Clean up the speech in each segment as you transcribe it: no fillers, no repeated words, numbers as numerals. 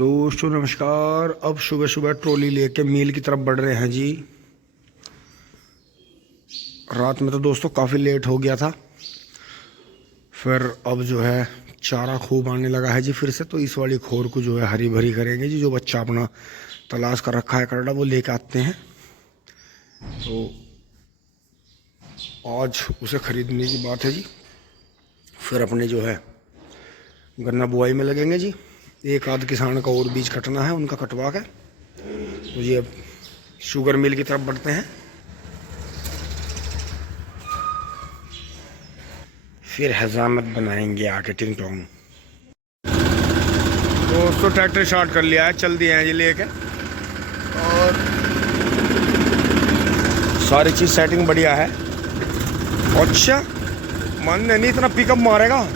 दोस्तों नमस्कार। अब सुबह सुबह ट्रॉली लेके मील की तरफ बढ़ रहे हैं जी। रात में तो दोस्तों काफ़ी लेट हो गया था, फिर अब जो है चारा खूब आने लगा है जी फिर से। तो इस वाली खोर को जो है हरी भरी करेंगे जी। जो बच्चा अपना तलाश कर रखा है करड़ा वो लेके आते हैं, तो आज उसे खरीदने की बात है जी। फिर अपने जो है गन्ना बुआई में लगेंगे जी। एक आध किसान का और बीज कटना है, उनका कटवा के तो ये अब शुगर मिल की तरफ बढ़ते हैं। फिर हजामत बनाएंगे आके टिंग टोंग। दोस्तों ट्रैक्टर स्टार्ट कर लिया है, चल दिए हैं जी लेके, और सारी चीज़ सेटिंग बढ़िया है। अच्छा मन नहीं इतना पिकअप मारेगा।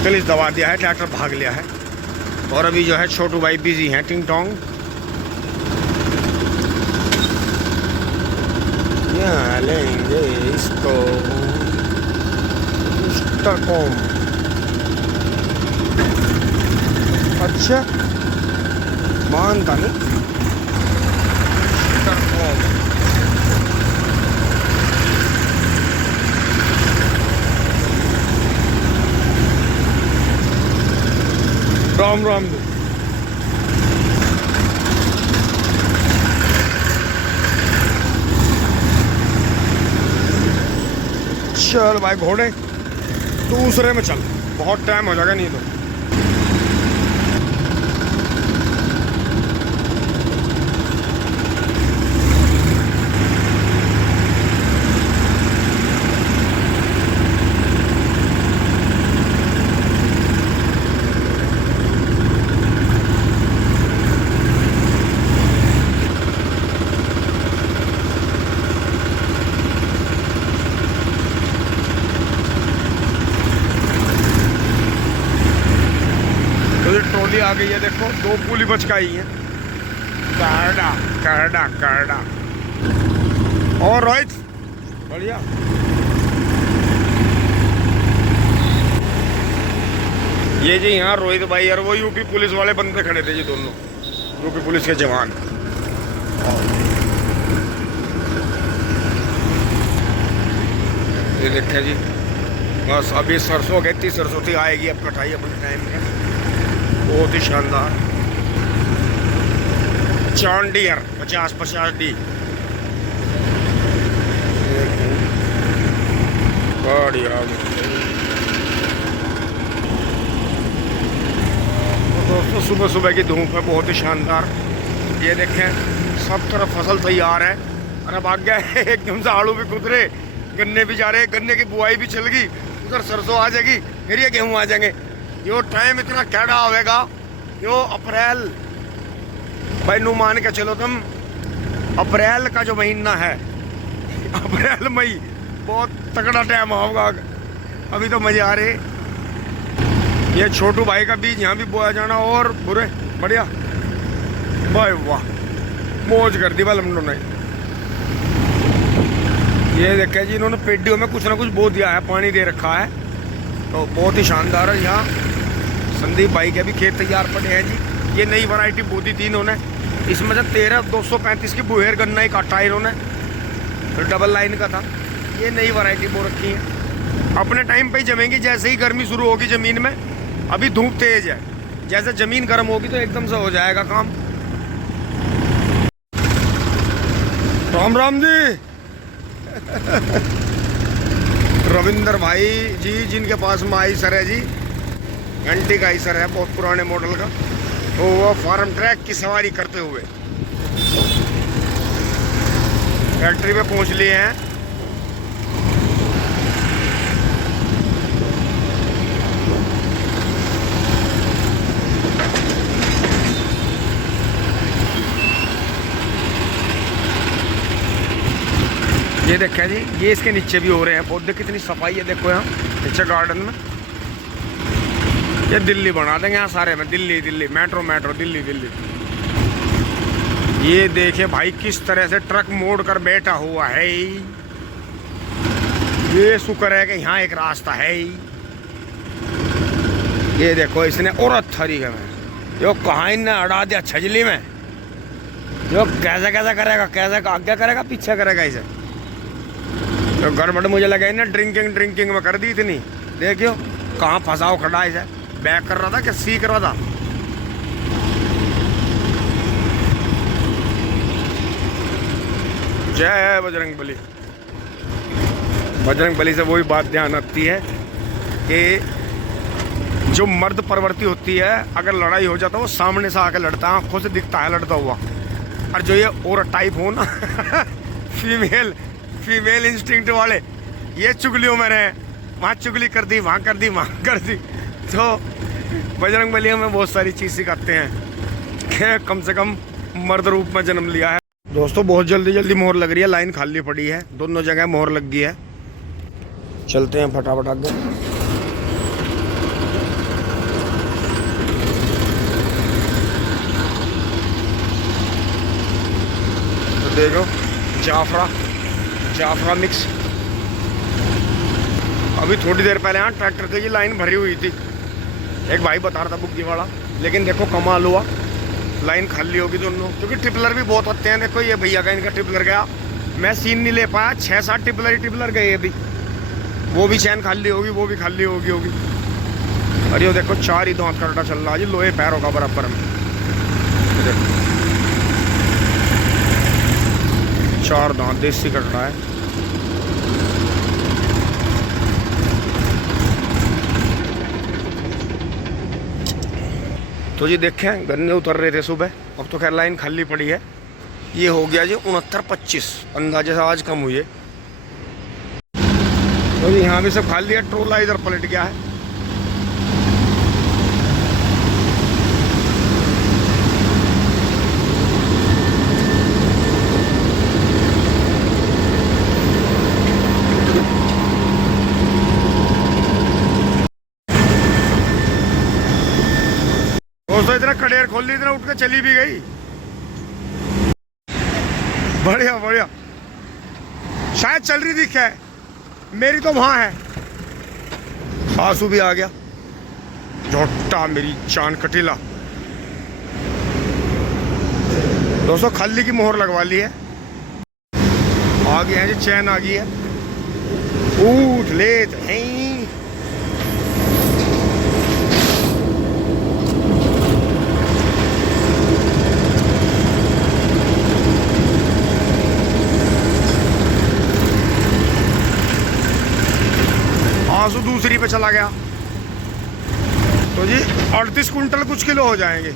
पुलिस दबा दिया है, ट्रैक्टर भाग लिया है, और अभी जो है छोटू भाई बिजी हैं टिंग टोंग। यहाँ लेंगे इसको कॉम। अच्छा मानता नहीं राम राम। चल भाई घोड़े दूसरे में चल, बहुत टाइम हो जाएगा नहीं तो। ट्रॉली आ गई है, देखो दो पुली बच के आई है। करड़ा करड़ा करड़ा और रोहित बढ़िया। ये जी यहाँ रोहित भाई और वो यूपी पुलिस वाले बंदे खड़े थे जी, दोनों यूपी पुलिस के जवान। ये देखिए जी, बस अभी सरसों गई थी, सरसों थी आएगी अब कटाई अपने टाइम में। बहुत ही शानदार जॉन डियर 50-50 डी। बढ़िया दोस्तों, सुबह सुबह की धूप है बहुत ही शानदार। ये देखें सब तरफ फसल तैयार है, और अब आगे एकदम से आलू भी कुतरे, गन्ने भी जा रहे, गन्ने की बुआई भी चल गई, उधर सरसों आ जाएगी, फिर ये गेहूँ आ जाएंगे। यो टाइम इतना कैडा होगा, यो अप्रैल भाई नू मान के चलो तुम, अप्रैल का जो महीना है, अप्रैल मई बहुत तगड़ा टाइम होगा। अभी तो मजे आ रहे। ये छोटू भाई का बीज यहाँ भी बोया जाना, और बुरे बढ़िया भाई वाह मौज कर दी भाई हम लोगों ने। ये देखा जी इन्होंने पेडियों में कुछ ना कुछ बो दिया है, पानी दे रखा है, तो बहुत ही शानदार है। यहाँ संदीप भाई के भी खेत तैयार पड़े हैं जी। ये नई वैरायटी बो दी थी इन्होंने, इसमें से 13-235 की बुहेर गन्ना ही काटा है इन्होंने, फिर डबल लाइन का था। ये नई वैरायटी बो रखी है, अपने टाइम पे ही जमेंगी। जैसे ही गर्मी शुरू होगी ज़मीन में, अभी धूप तेज है, जैसे ज़मीन गर्म होगी तो एकदम से हो जाएगा काम। राम राम जी। रविंदर भाई जी, जिनके पास में आइसर है जी, घंटी का आइसर है बहुत पुराने मॉडल का, तो वो फार्म ट्रैक की सवारी करते हुए फैक्ट्री में पहुंच लिए हैं। ये देखा जी, ये इसके नीचे भी हो रहे हैं पौधे, कितनी सफाई है देखो यहाँ नीचे गार्डन में। ये दिल्ली बना देंगे यहाँ सारे में, दिल्ली दिल्ली मेट्रो मेट्रो दिल्ली दिल्ली। ये देखे भाई किस तरह से ट्रक मोड़ कर बैठा हुआ है। ये शुक्र है कि यहाँ एक रास्ता है। ये देखो इसने औरत थरी में यो कहाँ इनने अड़ा दिया छजली में। यो कैसे कैसे करेगा, कैसे आगे करेगा पीछे करेगा इसे। तो गड़बड़ मुझे लगा इन्हें ड्रिंकिंग में कर दी इतनी। देखियो कहाँ फंसाओ खड़ा इसे, बैक कर रहा था क्या सीख रहा था। जय बजरंग बली। बजरंग बली से वही बात ध्यान आती है कि जो मर्द प्रवृत्ति होती है, अगर लड़ाई हो जाता है वो सामने से आकर लड़ता है, आंखों से दिखता है लड़ता हुआ। और जो ये औरत टाइप हो ना फीमेल इंस्टिंक्ट वाले, ये चुगलियों में रहे, वहाँ चुगली कर दी, वहाँ कर दी, वहाँ कर दी। तो बजरंग बली हमें बहुत सारी चीज़ सिखाते हैं कि कम से कम मर्द रूप में जन्म लिया है। दोस्तों बहुत जल्दी मोहर लग रही है, लाइन खाली पड़ी है, दोनों जगह मोहर लग गई है। चलते हैं फटाफट आगे। तो देखो जाफरा मिक्स। अभी थोड़ी देर पहले यहाँ ट्रैक्टर से ये लाइन भरी हुई थी, एक भाई बता रहा था बुग्गी वाला, लेकिन देखो कमाल हुआ, लाइन खाली होगी दोनों, क्योंकि ट्रिपलर भी बहुत होते हैं। देखो ये भैया का इनका ट्रिपलर गया, मैं सीन नहीं ले पाया, 6-7 ट्रिपलर गए अभी, वो भी चैन खाली होगी, वो भी खाली होगी। अरे ये देखो 4 ही दांत कटा चल रहा है जी, लोहे पैर होगा बराबर में। 4 दांत देसी कट रहा है। तो जी देखें गन्ने उतर रहे थे सुबह, अब तो खैर लाइन खाली पड़ी है। ये हो गया जी 69-25, अंदाजे से आज कम हुई है। तो जी यहाँ भी सब खाली है, ट्रोला इधर पलट गया है। दोस्तों इतना कड़ेर खोल ली, इतना उठ के चली भी गई। बढ़िया शायद चल रही दिखे, मेरी तो वहां है। आंसू भी आ गया, झोटा मेरी जान कटीला। दोस्तों खल्ली की मोहर लगवा ली है, आ गए हैं जी, चैन आ गई है। उठ लेते हैं। आंसू दूसरी पे चला गया। तो जी 38 कुंटल कुछ किलो हो जाएंगे,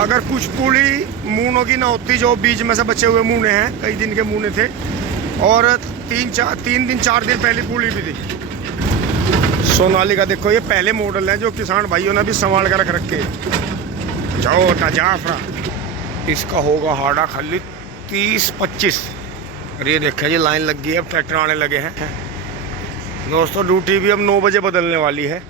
अगर कुछ पूड़ी मूनों की ना होती, जो बीज में से बचे हुए मूने हैं, कई दिन के मूने थे, और 3 दिन 4 दिन पहले पूड़ी भी थी। सोनालिका देखो ये पहले मॉडल है जो किसान भाइयों ने भी संभाल कर रख रखे। जाओ जाफरा, इसका होगा हाड़ा खाली 30-25। और ये देखा जी लाइन लग गई है, अब ट्रैक्टर आने लगे हैं। दोस्तों ड्यूटी भी अब 9 बजे बदलने वाली है,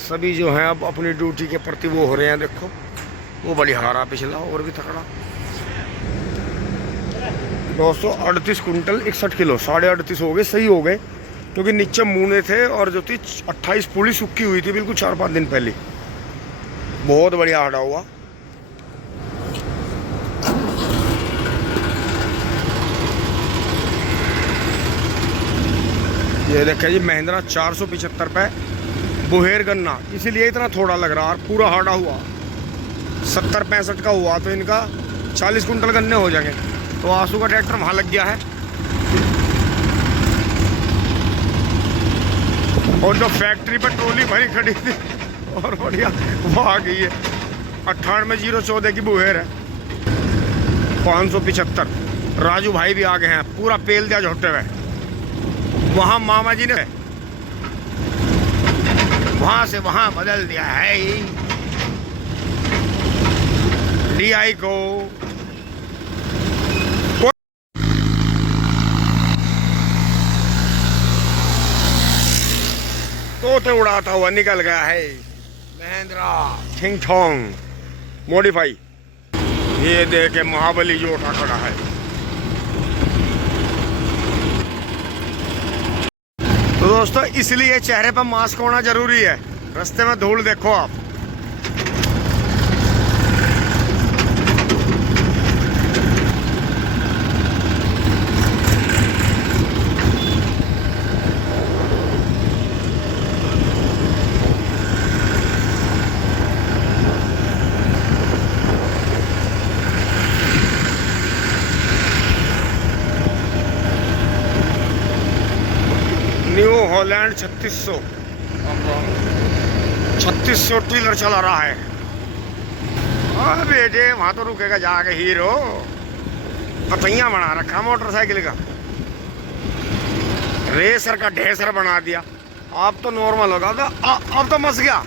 सभी जो हैं अब अपनी ड्यूटी के प्रति वो हो रहे हैं। देखो वो बड़ी हारा पिछला और भी तकड़ा। दोस्तों 38 कुंटल 61 किलो, 38.5 हो गए, सही हो गए, क्योंकि नीचे मूने थे और जो थी 28 पूरी सूखी हुई थी बिल्कुल 4-5 दिन पहले। बहुत बढ़िया हाड़ा हुआ। ये देखे जी महिंद्रा 475 पे बुहेर गन्ना, इसीलिए इतना थोड़ा लग रहा, और पूरा हाड़ा हुआ 70-65 का हुआ, तो इनका 40 कुंटल गन्ने हो जाएंगे। तो आंसू का ट्रैक्टर वहाँ लग गया है, और जो फैक्ट्री पर ट्रोली भरी खड़ी थी और बढ़िया वो आ गई है। 98-014 की बुहेर है, 575। राजू भाई भी आ गए हैं, पूरा पेल दिया झोटे हुए। वहाँ मामा जी ने वहाँ से वहाँ बदल दिया है DI को। तोते उड़ाता हुआ निकल गया है महिंद्रा थिंग थोंग मॉडिफाई। ये देखे महाबली जो उठा खड़ा है। तो दोस्तों इसलिए चेहरे पर मास्क होना जरूरी है, रास्ते में धूल देखो आप। न्यू हॉलैंड 3600 ट्रेलर चला रहा है। अरे बेटे वहां तो रुकेगा जाके हीरो, पतैया बना रखा मोटरसाइकिल का, रेसर का ढेसर बना दिया। अब तो नॉर्मल होगा, अब तो मस गया,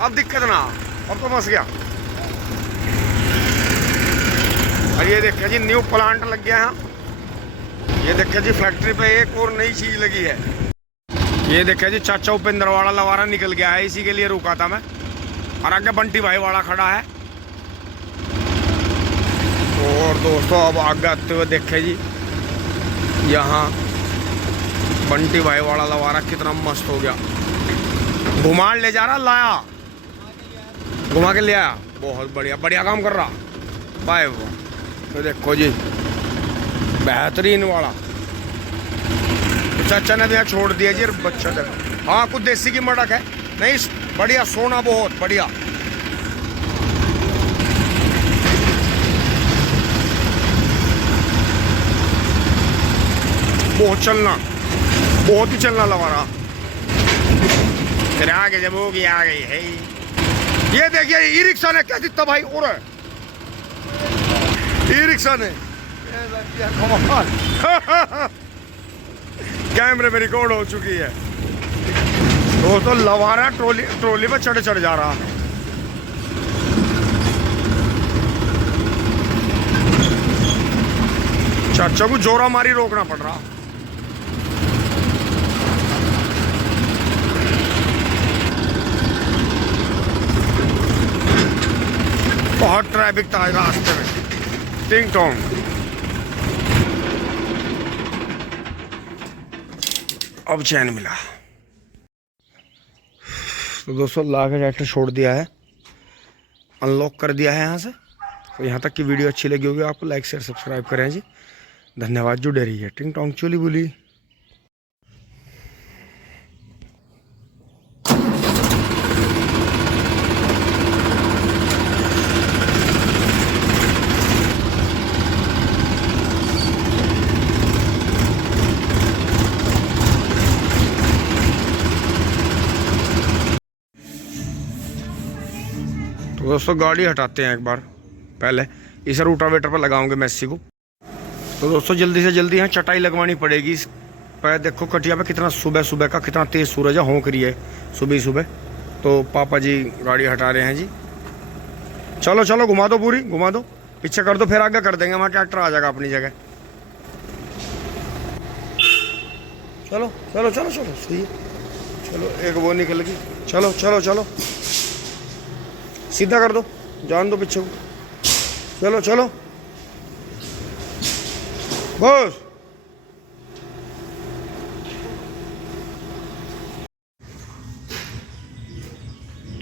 अब दिक्कत ना, अब तो मस गया। और ये देखिए जी न्यू प्लांट लग गया है। ये देखिए जी फैक्ट्री पे एक और नई चीज लगी है। ये देखिए जी चाचा उपेंद्र वाला लवारा निकल गया है, इसी के लिए रुका था मैं। और आगे बंटी भाई वाला खड़ा है। और दोस्तों अब आगे आते हुए देखे जी यहाँ बंटी भाई वाला लवारा कितना मस्त हो गया। घुमा ले जा रहा, लाया घुमा के ले आया, बहुत बढ़िया बढ़िया काम कर रहा भाई वो। तो देखो जी बेहतरीन वाला तो चाचा ने भी यहाँ छोड़ दिया जी बच्चा तक। हाँ कुछ देसी की मटक है, नहीं बढ़िया सोना, बहुत बढ़िया। बहुत चलना, बहुत ही चलना लगा रहा। फिर आगे जब होगी आ गई है। ये देखिए ई रिक्शा ने क्या दिखता भाई, और ई रिक्शा ने कैमरे में रिकॉर्ड हो चुकी है। दोस्तों लवारा ट्रोली पे चढ़ जा रहा है। चाचा को जोरा मारी रोकना पड़ रहा। बहुत ट्रैफिक था रास्ते में, टिंग टोंग। अब चैन मिला। तो दोस्तों ला के ट्रैक्टर छोड़ दिया है, अनलॉक कर दिया है यहाँ से। तो यहाँ तक की वीडियो अच्छी लगी होगी आपको, लाइक शेयर सब्सक्राइब करें जी। धन्यवाद, जुड़े रहिए। टिंग टोंग चोली बोली। तो दोस्तों गाड़ी हटाते हैं एक बार, पहले इस रूटावेटर पर लगाऊंगे मैसी को। तो दोस्तों जल्दी से जल्दी यहाँ चटाई लगवानी पड़ेगी इस पर। देखो कटिया पे कितना सुबह सुबह का कितना तेज सूरज है, होंक रही है सुबह सुबह। तो पापा जी गाड़ी हटा रहे हैं जी। चलो चलो घुमा दो, पूरी घुमा दो, पीछे कर दो, फिर आगे कर देंगे, वहाँ ट्रैक्टर आ जाएगा अपनी जगह। चलो चलो चलो चलो सही है। चलो एक वो निकल गई, चलो चलो चलो सीधा कर दो, जान दो पीछे को। चलो चलो बस।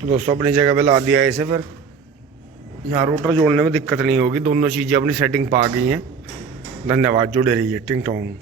तो दोस्तों अपनी जगह पे ला दिया इसे। फिर यहाँ रोटर जोड़ने में दिक्कत नहीं होगी, दोनों चीज़ें अपनी सेटिंग पा गई हैं। धन्यवाद, जुड़े रहिए। टिंग टोंग।